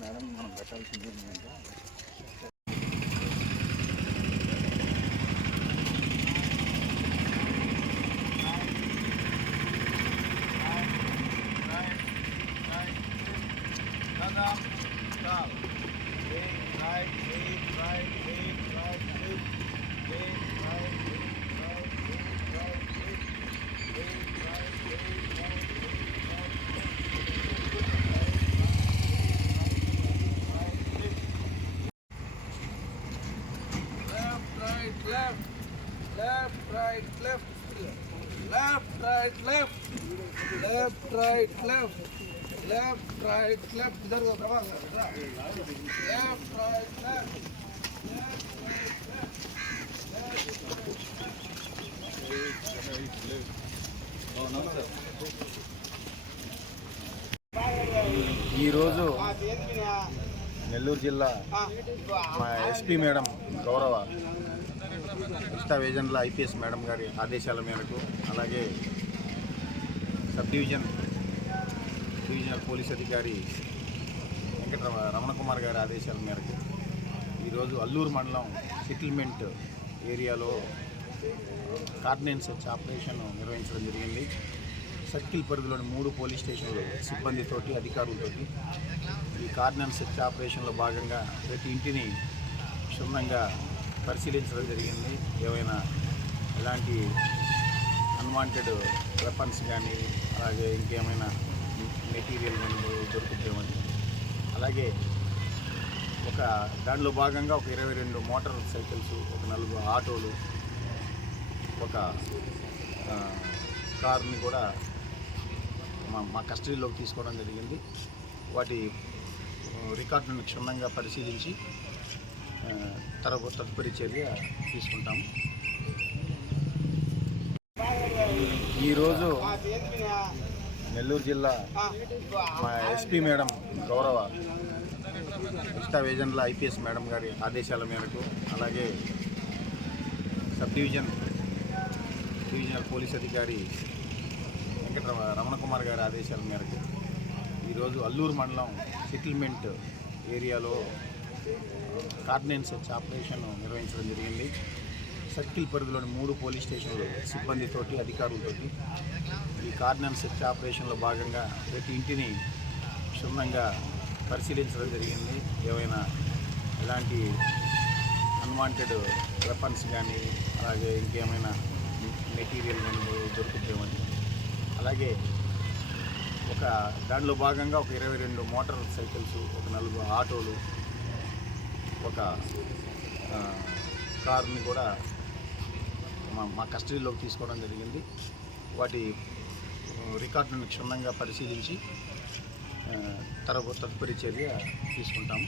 Madam మనం పెట్టాల్సింది ఏంటంటే left, right, left, left, right, left, left, right, left, left, right, left. इधर को दबा कर left, right, left, left, right, left. ఈరోజు నెల్లూరు జిల్లా మా ఎస్పీ మేడం గౌరవ కృష్ణా వేజన్ల ఐపీఎస్ మేడం గారి ఆదేశాల మేరకు అలాగే సబ్ డివిజనల్ పోలీస్ అధికారి వెంకట రమణకుమార్ గారి ఆదేశాల మేరకు ఈరోజు అల్లూరు మండలం సెటిల్మెంట్ ఏరియాలో కార్డినెన్స్ సెర్చ్ ఆపరేషన్ నిర్వహించడం జరిగింది. సర్కిల్ పరిధిలోని 3 పోలీస్ స్టేషన్లు సిబ్బందితోటి అధికారులతోటి ఈ కార్డినెన్స్ సెర్చ్ ఆపరేషన్లో భాగంగా ప్రతి ఇంటిని క్షుణ్ణంగా పరిశీలించడం జరిగింది. ఏవైనా ఎలాంటి అన్వాంటెడ్ వెపన్స్ కానీ అలాగే ఇంకేమైనా మెటీరియల్ కానీ దొరుకుతామని, అలాగే దానిలో భాగంగా ఒక 22 మోటార్ సైకిల్స్, ఒక 4 ఆటోలు, ఒక కారుని కూడా మా కస్టడీలోకి తీసుకోవడం జరిగింది. వాటి రికార్డును క్షుణ్ణంగా పరిశీలించి తదుపరి చర్య తీసుకుంటాము. ఈరోజు నెల్లూరు జిల్లా మా ఎస్పీ మేడం గౌరవ కృష్ణా వేజన్ల ఐపీఎస్ మేడం గారి ఆదేశాల మేరకు అలాగే సబ్ డివిజనల్ పోలీస్ అధికారి వెంకట రమణకుమార్ గారి ఆదేశాల మేరకు ఈరోజు అల్లూరు మండలం సెటిల్మెంట్ ఏరియాలో కార్డినెన్స్ సెర్చ్ ఆపరేషన్ నిర్వహించడం జరిగింది. సర్కిల్ పరిధిలోని 3 పోలీస్ స్టేషన్లు సిబ్బందితోటి అధికారులతోటి ఈ కార్డినెన్స్ సెర్చ్ ఆపరేషన్లో భాగంగా ప్రతి ఇంటిని క్షుణ్ణంగా పరిశీలించడం జరిగింది. ఏవైనా ఎలాంటి అన్వాంటెడ్ వెపన్స్ కానీ అలాగే ఇంకేమైనా మెటీరియల్ కానీ దొరుకుతామని, అలాగే దానిలో భాగంగా ఒక 22 మోటార్ సైకిల్స్, ఒక 4 ఆటోలు, ఒక కారుని కూడా మా కస్టడీలోకి తీసుకోవడం జరిగింది. వాటి రికార్డును క్షుణ్ణంగా పరిశీలించి తదుపరి చర్య తీసుకుంటాము.